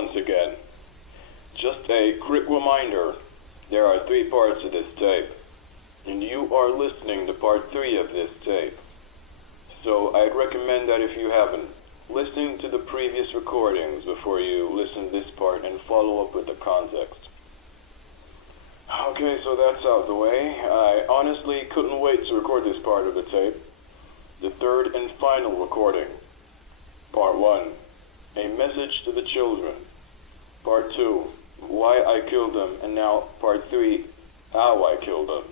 once again. Just a quick reminder, there are 3 parts of this tape, and you are listening to part 3 of this tape. So I'd recommend that if you haven't, listen to the previous recordings before you listen to this part and follow up with the context. Okay, so that's out of the way. I honestly couldn't wait to record this part of the tape. The third and final recording. Part 1, a message to the children. Part 2, why I killed them. And now part 3, how I killed them.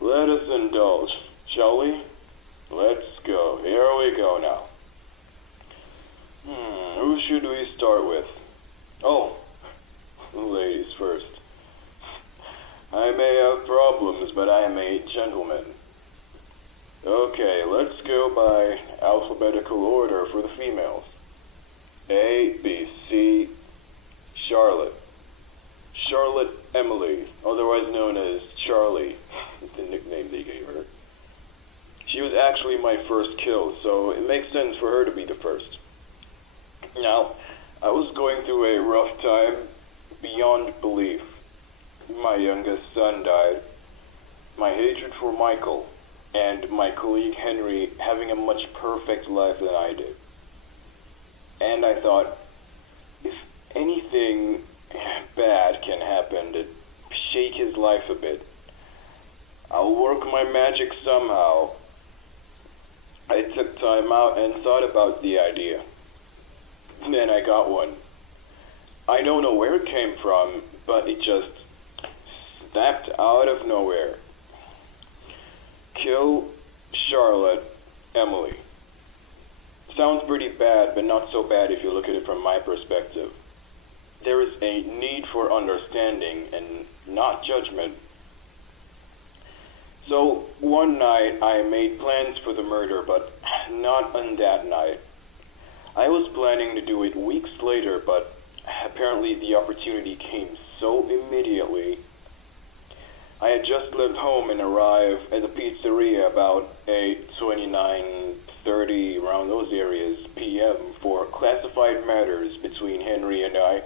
Let us indulge, shall we? Let's go. Here we go now. Who should we start with? Oh, ladies first. I may have problems, but I am a gentleman. Okay, let's go by alphabetical order for the females. A, B, C, Charlotte. Charlotte Emily, otherwise known as Charlie, the nickname they gave her. She was actually my first kill, so it makes sense for her to be the first. Now, I was going through a rough time beyond belief. My youngest son died, my hatred for Michael, and my colleague Henry having a much perfect life than I did. And I thought, if anything bad can happen to shake his life a bit, I'll work my magic somehow. I took time out and thought about the idea. Then I got one. I don't know where it came from, but it just snapped out of nowhere. Kill Charlotte Emily. Sounds pretty bad, but not so bad if you look at it from my perspective. There is a need for understanding and not judgment. So one night I made plans for the murder, but not on that night. I was planning to do it weeks later, but apparently the opportunity came so immediately. I had just left home and arrived at the pizzeria about 8:29:30, around those areas, p.m. for classified matters between Henry and I.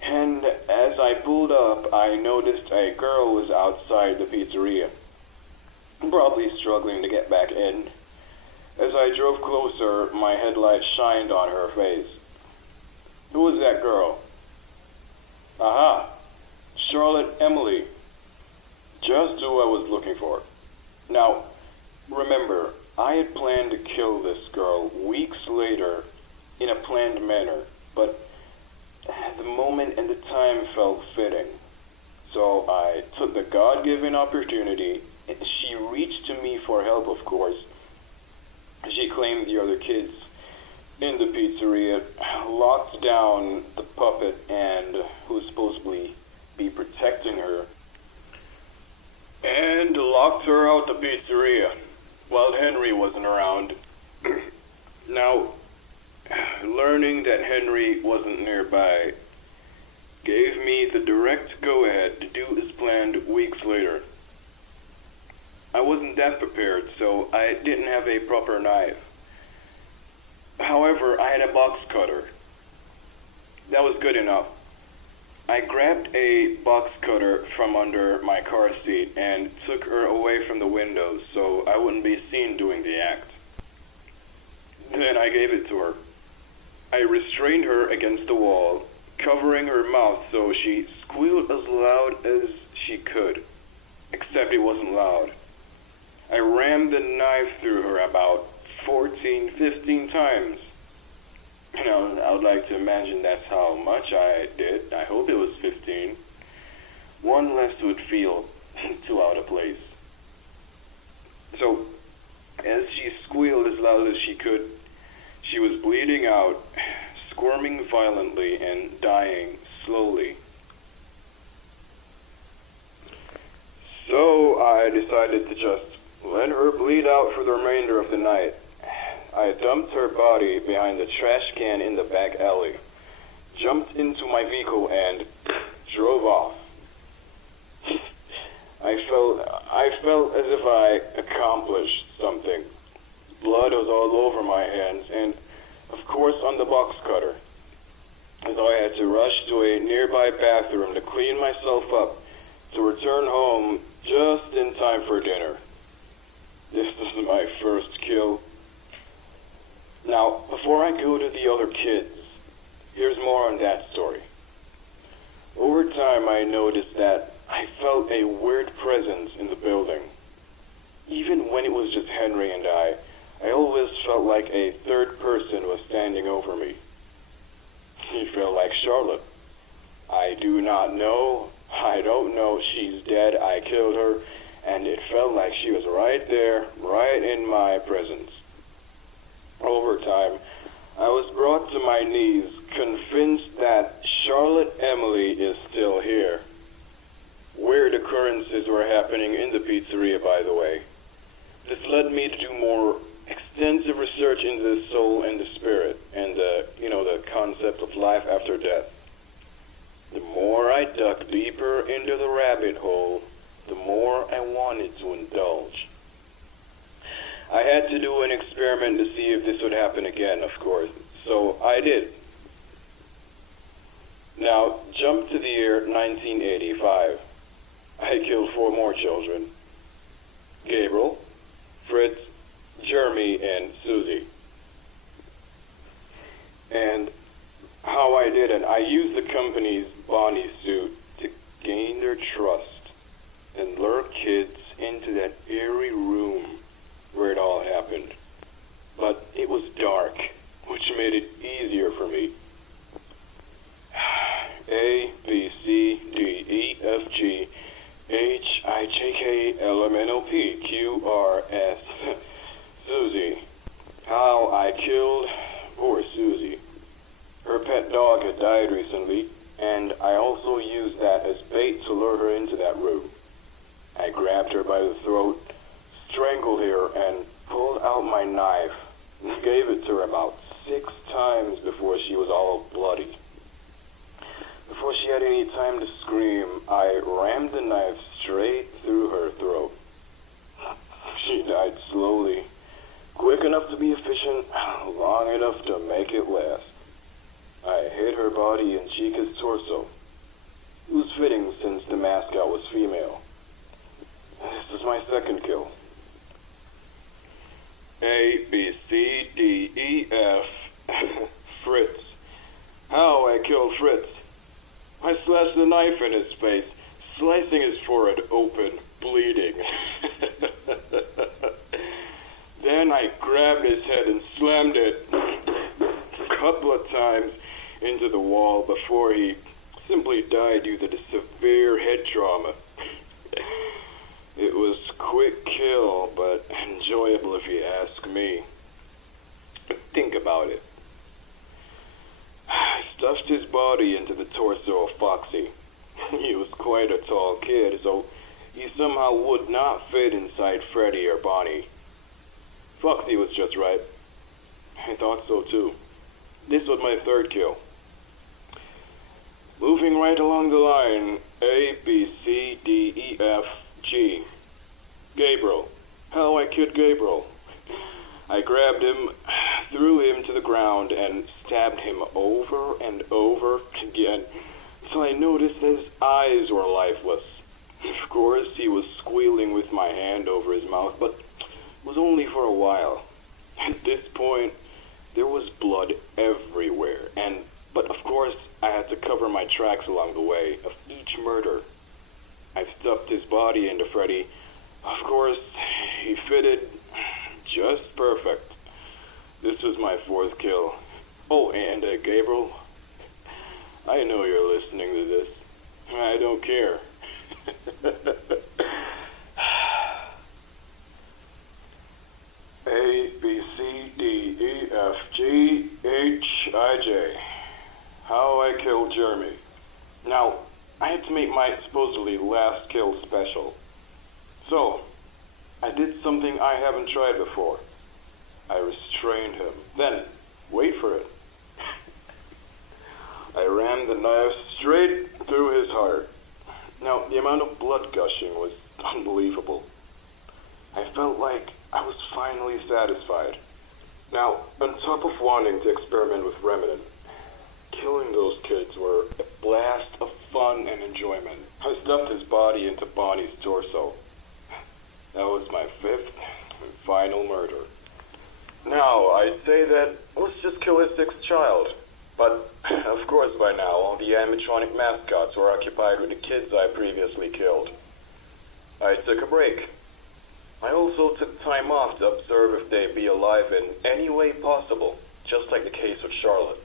And as I pulled up, I noticed a girl was outside the pizzeria, probably struggling to get back in. As I drove closer, my headlight shined on her face. Who was that girl? Aha! Charlotte Emily. Just who I was looking for. Now, remember, I had planned to kill this girl weeks later in a planned manner, but the moment and the time felt fitting. So I took the God-given opportunity. She reached to me for help, of course. She claimed the other kids in the pizzeria locked down the puppet and who was supposedly be protecting her, and locked her out the pizzeria while Henry wasn't around. Now, learning that Henry wasn't nearby gave me the direct go-ahead to do as planned weeks later. I wasn't that prepared, so I didn't have a proper knife. However, I had a box cutter. That was good enough. I grabbed a box cutter from under my car seat and took her away from the windows so I wouldn't be seen doing the act. Then I gave it to her. I restrained her against the wall, covering her mouth so she squealed as loud as she could, except it wasn't loud. I rammed the knife through her about 14, 15 times. You know, I would like to imagine that's how much I did. I hope it was 15. One less would feel too out of place. So, as she squealed as loud as she could, she was bleeding out, squirming violently, and dying slowly. So I decided to just let her bleed out for the remainder of the night. I dumped her body behind the trash can in the back alley, jumped into my vehicle, and drove off. I felt as if I accomplished something. Blood was all over my hands, and of course course on the box cutter. So I had to rush to a nearby bathroom to clean myself up to return home just in time for dinner. This is my first kill. Now, before I go to the other kids, here's more on that story. Over time, I noticed that I felt a weird presence in the building. Even when it was just Henry and I always felt like a third person was standing over me. It felt like Charlotte. I do not know. I don't know. She's dead. I killed her. And it felt like she was right there, right in my presence. Over time, I was brought to my knees, convinced that Charlotte Emily is still here. Weird occurrences were happening in the pizzeria, by the way. This led me to do more extensive research into the soul and the spirit, and the concept of life after death. The more I dug deeper into the rabbit hole, the more I wanted to indulge. I had to do an experiment to see if this would happen again, of course, so I did. Now, jump to the year 1985. I killed 4 more children. Gabriel, Fritz, Jeremy, and Susie. And how I did it, I used the company's Bonnie suit to gain their trust and lure kids into that eerie room where it all happened. But it was dark, which made it easier for me. A, B, C, D, E, F, G, H, I, J, K, L, M, N, O, P, Q, R, S, Susie. How I killed poor Susie. Her pet dog had died recently, and I also used that as bait to lure her into that room. I grabbed her by the throat, strangled her, and pulled out my knife and gave it to her about 6 times before she was all bloody. Before she had any time to scream, I rammed the knife straight through her throat. She died slowly, quick enough to be efficient, long enough to make it last. I hit her body in Chica's torso. It was fitting since the mascot was female. This is my second kill. A, B, C, D, E, F, Fritz. How I killed Fritz. I slashed the knife in his face, slicing his forehead open, bleeding. Then I grabbed his head and slammed it a couple of times into the wall before he simply died due to the severe head trauma. It was a quick kill, but enjoyable if you ask me. Think about it. I stuffed his body into the torso of Foxy. He was quite a tall kid, so he somehow would not fit inside Freddy or Bonnie. Foxy was just right. I thought so too. This was my third kill. Moving right along the line, A, B, C, D, E, F, G. Gabriel. How I killed Gabriel. I grabbed him, threw him to the ground, and stabbed him over and over again, till I noticed his eyes were lifeless. Of course, he was squealing with my hand over his mouth, but it was only for a while. At this point, there was blood everywhere, but of course, I had to cover my tracks along the way of each murder. I stuffed his body into Freddy. Of course, he fitted just perfect. This was my 4th kill. Oh, and Gabriel, I know you're listening to this. I don't care. A, B, C, D, E, F, G, H, I, J. How I killed Jeremy. Now, I had to make my supposedly last kill special. So, I did something I haven't tried before. I restrained him. Then, wait for it. I rammed the knife straight through his heart. Now, the amount of blood gushing was unbelievable. I felt like I was finally satisfied. Now, on top of wanting to experiment with Remnant, killing those kids were a blast of fun and enjoyment. I stuffed his body into Bonnie's torso. That was my fifth and final murder. Now, I'd say that let's just kill his sixth child. But, of course by now, all the animatronic mascots were occupied with the kids I previously killed. I took a break. I also took time off to observe if they'd be alive in any way possible, just like the case with Charlotte.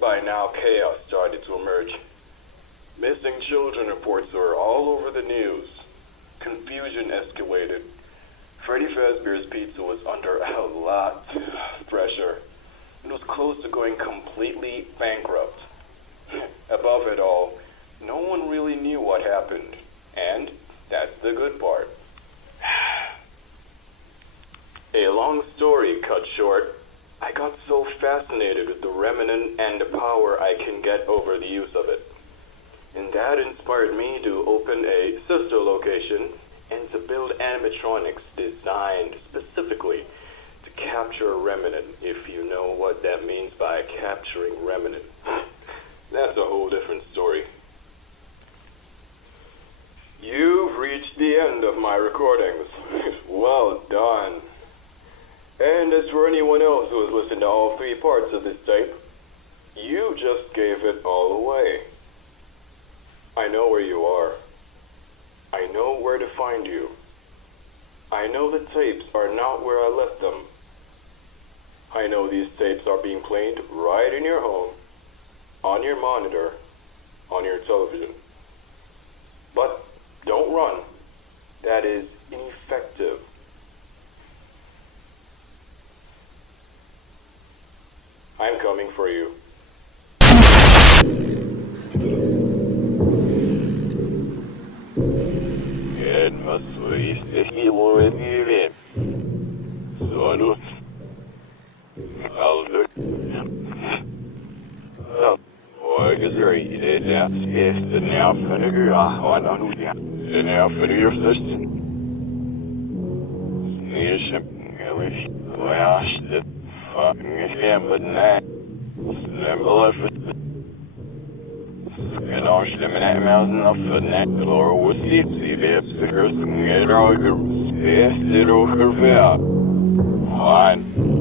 By now, chaos started to emerge. Missing children reports were all over the news. Confusion escalated. Freddy Fazbear's Pizza was under a lot of pressure. It was close to going completely bankrupt. Above it all, no one really knew what happened. And that's the good part. A long story cut short, I got so fascinated with the remnant and the power I can get over the use of it. And that inspired me to open a sister location and to build animatronics designed specifically to capture a remnant, if you know what that means by capturing remnant. That's a whole different story. You've reached the end of my recordings. Well done. And as for anyone else who has listened to all 3 parts of this tape, you just gave it all away. I know where you are. I know where to find you. I know the tapes are not where I left them. I know these tapes are being played right in your home, on your monitor, on your television. But don't run. That is ineffective. I'm coming for you. Fine.